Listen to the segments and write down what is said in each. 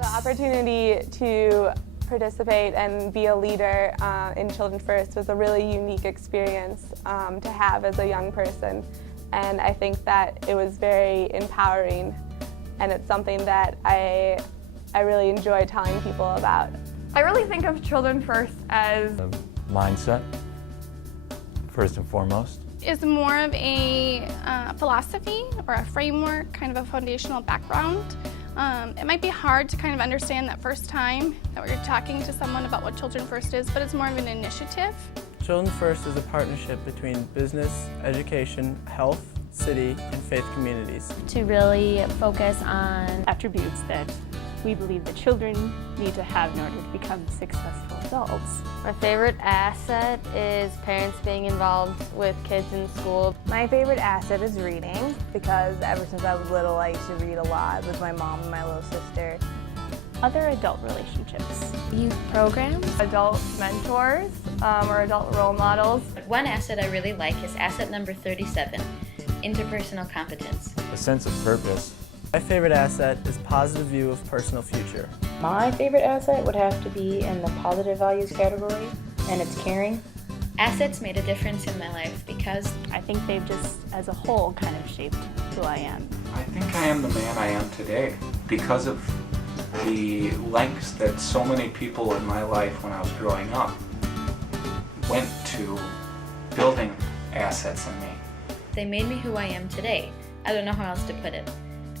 The opportunity to participate and be a leader in Children First was a really unique experience to have as a young person, and I think that it was very empowering, and it's something that I really enjoy telling people about. I really think of Children First as a mindset, first and foremost. Is more of a philosophy or a framework, kind of a foundational background. It might be hard to kind of understand that first time that we're talking to someone about what Children First is, but it's more of an initiative. Children First is a partnership between business, education, health, city, and faith communities. To really focus on attributes that we believe that children need to have in order to become successful adults. My favorite asset is parents being involved with kids in school. My favorite asset is reading, because ever since I was little I used to read a lot with my mom and my little sister. Other adult relationships. Youth programs. Adult mentors or adult role models. One asset I really like is asset number 37, interpersonal competence. A sense of purpose. My favorite asset is positive view of personal future. My favorite asset would have to be in the positive values category, and it's caring. Assets made a difference in my life because I think they've just, as a whole, kind of shaped who I am. I think I am the man I am today because of the lengths that so many people in my life when I was growing up went to building assets in me. They made me who I am today. I don't know how else to put it.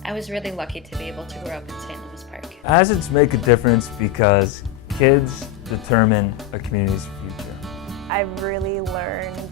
I was really lucky to be able to grow up in St. Louis Park. Assets make a difference because kids determine a community's future. I've really learned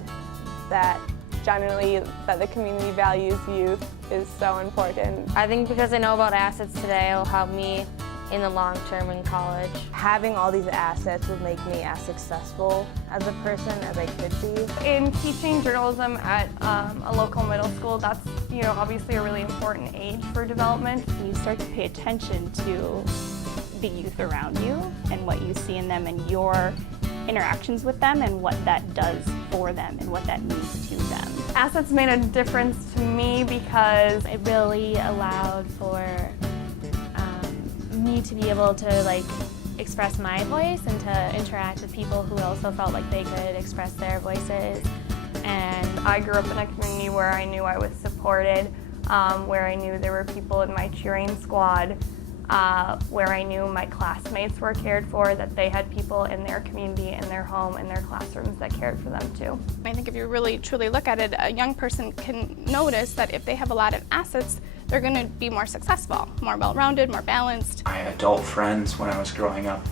that generally that the community values youth is so important. I think because I know about assets today, it'll help me in the long term in college. Having all these assets would make me as successful as a person as I could be. In teaching journalism at a local middle school, that's obviously a really important age for development. You start to pay attention to the youth around you and what you see in them and your interactions with them and what that does for them and what that means to them. Assets made a difference to me because it really allowed for me to be able to express my voice and to interact with people who also felt like they could express their voices. And I grew up in a community where I knew I was supported, where I knew there were people in my cheering squad, where I knew my classmates were cared for, that they had people in their community, in their home, in their classrooms that cared for them too. I think if you really truly look at it, a young person can notice that if they have a lot of assets, they're going to be more successful, more well-rounded, more balanced. My adult friends when I was growing up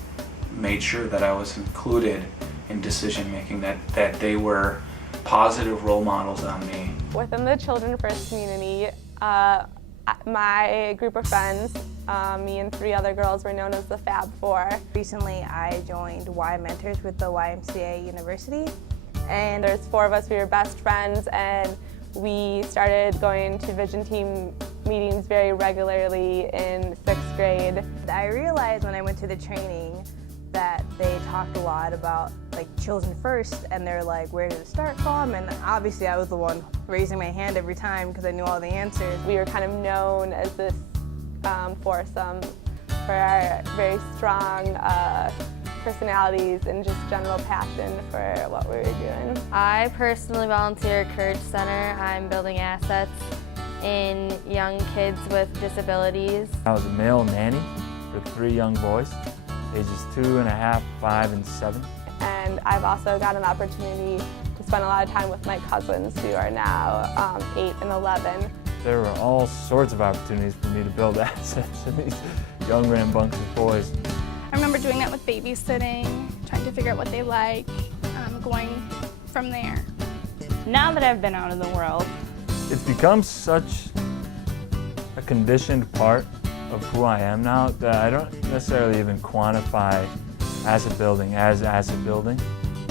made sure that I was included in decision making, that they were positive role models on me. Within the Children First community, my group of friends, me and 3 other girls, were known as the Fab Four. Recently I joined Y Mentors with the YMCA University, and there's 4 of us. We were best friends, and we started going to Vision Team meetings very regularly in 6th grade. I realized when I went to the training that they talked a lot about Children First, and they're like, where did it start from? And obviously I was the one raising my hand every time because I knew all the answers. We were kind of known as this foursome for our very strong personalities and just general passion for what we were doing. I personally volunteer at Courage Center. I'm building assets in young kids with disabilities. I was a male nanny for 3 young boys, ages 2.5, 5, and 7. And I've also got an opportunity to spend a lot of time with my cousins who are now 8 and 11. There were all sorts of opportunities for me to build assets in these young rambunctious boys. I remember doing that with babysitting, trying to figure out what they like, going from there. Now that I've been out in the world, it's become such a conditioned part of who I am now that I don't necessarily even quantify asset building as asset building.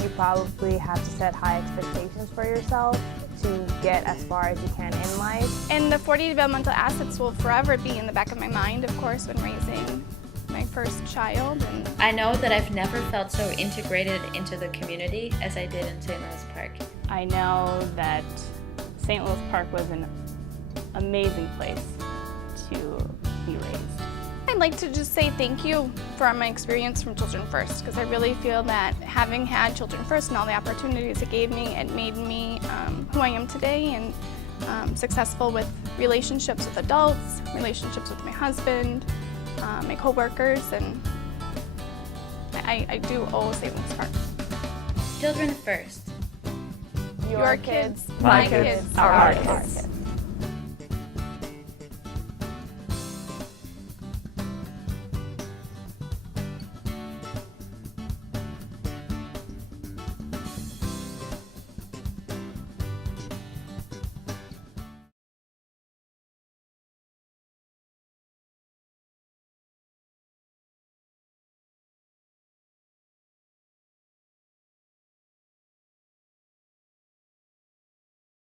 You probably have to set high expectations for yourself to get as far as you can in life. And the 40 developmental assets will forever be in the back of my mind, of course, when raising my first child. And I know that I've never felt so integrated into the community as I did in St. Louis Park. I know that St. Louis Park was an amazing place to be raised. I I'd like to just say thank you for my experience from Children First, because I really feel that having had Children First and all the opportunities it gave me, it made me who I am today, and successful with relationships with adults, relationships with my husband, my coworkers, and I do owe Savings Park. Children First. Your kids, my kids, our kids. kids.